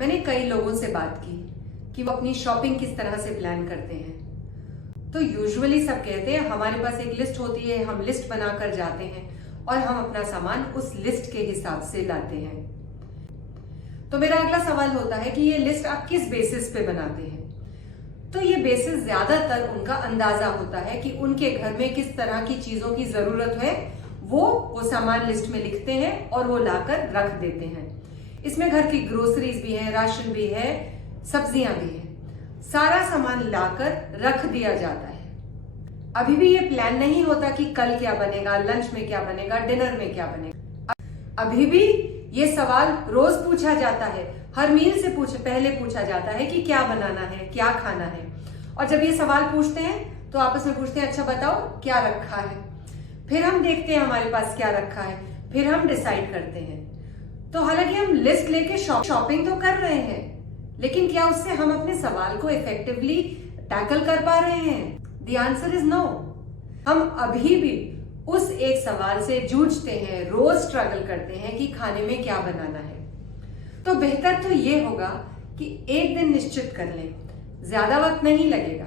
मैंने कई लोगों से बात की कि वो अपनी शॉपिंग किस तरह से प्लान करते हैं। तो यूजुअली सब कहते हैं हमारे पास एक लिस्ट होती है, हम लिस्ट बनाकर जाते हैं और हम अपना सामान उस लिस्ट के हिसाब से लाते हैं। तो मेरा अगला सवाल होता है कि ये लिस्ट आप किस बेसिस पे बनाते हैं? तो ये बेसिस ज्यादातर उनका अंदाजा होता है कि उनके घर में किस तरह की चीजों की जरूरत है, वो सामान लिस्ट में लिखते हैं और वो लाकर रख देते हैं। इसमें घर की ग्रोसरीज भी है, राशन भी है, सब्जियां भी है, सारा सामान लाकर रख दिया जाता है। अभी भी ये प्लान नहीं होता कि कल क्या बनेगा, लंच में क्या बनेगा, डिनर में क्या बनेगा। अभी भी ये सवाल रोज पूछा जाता है, हर मील से पहले पूछा जाता है कि क्या बनाना है, क्या खाना है। और जब ये सवाल पूछते हैं तो आपस में पूछते हैं अच्छा बताओ क्या रखा है। फिर हम देखते हैं हमारे पास क्या रखा है, फिर हम डिसाइड करते हैं। तो हालांकि हम लिस्ट लेके शॉपिंग तो कर रहे हैं, लेकिन क्या उससे हम अपने सवाल को इफेक्टिवली टैकल कर पा रहे हैं? The answer is no. हम अभी भी उस एक सवाल से जूझते हैं, रोज स्ट्रगल करते हैं कि खाने में क्या बनाना है। तो बेहतर तो ये होगा कि एक दिन निश्चित कर लें, ज्यादा वक्त नहीं लगेगा,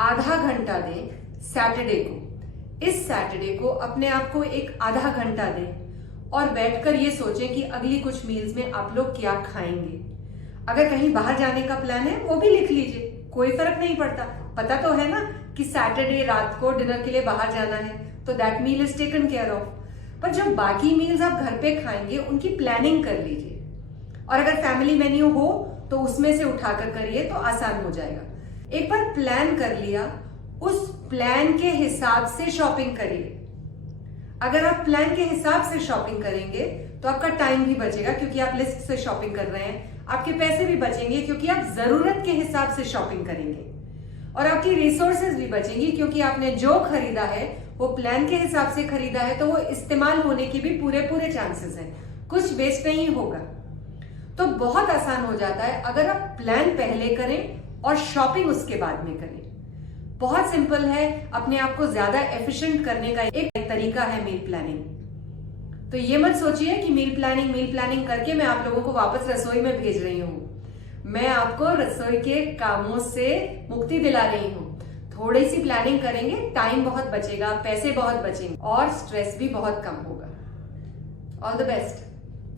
आधा घंटा दें सैटरडे को। इस सैटरडे को अपने आप को एक आधा घंटा दें और बैठकर ये सोचें कि अगली कुछ मील्स में आप लोग क्या खाएंगे। अगर कहीं बाहर जाने का प्लान है वो भी लिख लीजिए, कोई फर्क नहीं पड़ता। पता तो है ना कि सैटरडे रात को डिनर के लिए बाहर जाना है, तो that meal is taken care of. पर जो बाकी मील्स आप घर पे खाएंगे उनकी प्लानिंग कर लीजिए, और अगर फैमिली मेन्यू हो तो उसमें से उठाकर करिए तो आसान हो जाएगा। एक बार प्लान कर लिया, उस प्लान के हिसाब से शॉपिंग करिए। अगर आप प्लान के हिसाब से शॉपिंग करेंगे तो आपका टाइम भी बचेगा क्योंकि आप लिस्ट से शॉपिंग कर रहे हैं, आपके पैसे भी बचेंगे क्योंकि आप जरूरत के हिसाब से शॉपिंग करेंगे, और आपकी रिसोर्सेज भी बचेंगी क्योंकि आपने जो खरीदा है वो प्लान के हिसाब से खरीदा है, तो वो इस्तेमाल होने की भी पूरे चांसेस हैं, कुछ वेस्ट नहीं होगा। तो बहुत आसान हो जाता है अगर आप प्लान पहले करें और शॉपिंग उसके बाद में करें। बहुत सिंपल है, अपने आप को ज्यादा एफिशिएंट करने का एक तरीका है मील प्लानिंग। तो ये मत सोचिए कि मील प्लानिंग करके मैं आप लोगों को वापस रसोई में भेज रही हूं। मैं आपको रसोई के कामों से मुक्ति दिला रही हूं। थोड़ी सी प्लानिंग करेंगे, टाइम बहुत बचेगा, पैसे बहुत बचेंगे और स्ट्रेस भी बहुत कम होगा। All the best.